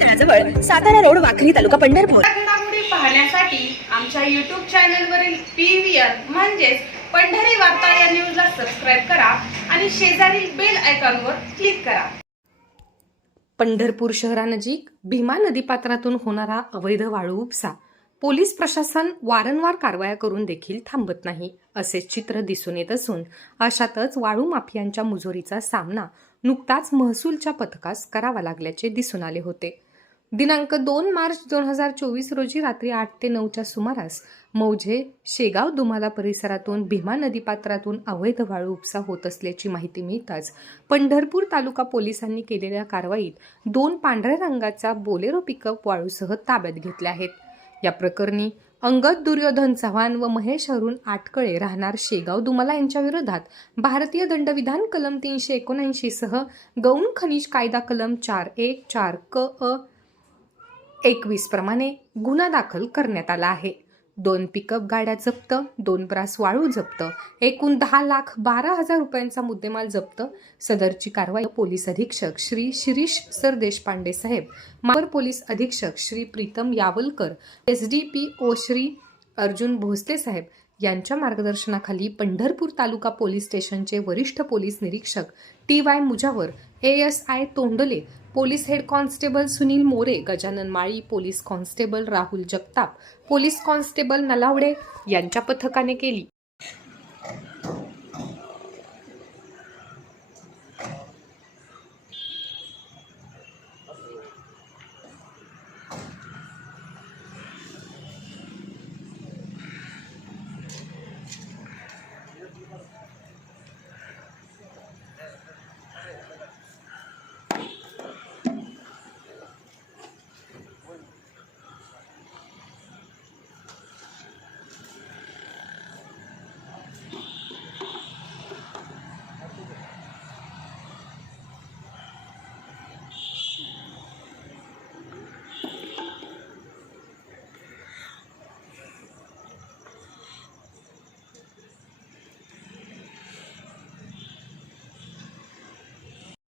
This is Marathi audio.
तळाजवळ सातारा रोड वाखरी तालुका पंढरपूर. पाहण्यासाठी आमच्या युट्यूब चॅनलवरील पी व्ही आर म्हणजेच पंढरी वार्ता या न्यूजला सबस्क्राईब करा आणि शेजारील बेल आयकॉनवर क्लिक करा. पंढरपूर शहरानजीक भीमा नदीपात्रातून होणारा अवैध वाळू उपसा पोलीस प्रशासन वारंवार कारवाया करून देखील थांबत नाही असे चित्र दिसून येत असून अशातच वाळू माफियांच्या मुजोरीचा सामना नुकताच महसूलच्या पथकास करावा लागल्याचे दिसून आले होते. दिनांक दोन मार्च दोन हजार चोवीस रोजी रात्री आठ ते नऊच्या सुमारास मौजे शेगाव दुमाला परिसरातून भीमा नदीपात्रातून अवैध वाळू उपसा होत असल्याची माहिती मिळताच पंढरपूर तालुका पोलिसांनी केलेल्या कारवाईत दोन पांढऱ्या रंगाचा बोलेरो पिकअप वाळूसह ताब्यात घेतले आहेत. या प्रकरणी अंगद दुर्योधन चव्हाण व महेश अरुण आटकळे राहणार शेगाव दुमाला यांच्या विरोधात भारतीय दंडविधान कलम तीनशे एकोणऐंशी सह गौण खनिज कायदा कलम चार एक चार क अ एकवीस प्रमाणे गुन्हा दाखल करण्यात आला आहे. दोन पिकअप गाड्या जप्त दोन ब्रास वाळू जप्त एकूण दहा लाख बारा हजार रुपयांचा मुद्देमाल जप्त. सदरची कारवाई पोलीस अधीक्षक श्री शिरीष सर देशपांडे साहेब मावर पोलीस अधीक्षक Shri Pritam Yawalkar S D P O Shri Arjun Bhosale saheb यांच्या मार्गदर्शनाखाली पंढरपूर तालुका पोलीस स्टेशनचे वरिष्ठ पोलीस निरीक्षक T Y Mujawar A S I Tondale police head constable Sunil More Gajanan Mali police constable Rahul Jagtap police constable Nalawade यांच्या पथकाने केली.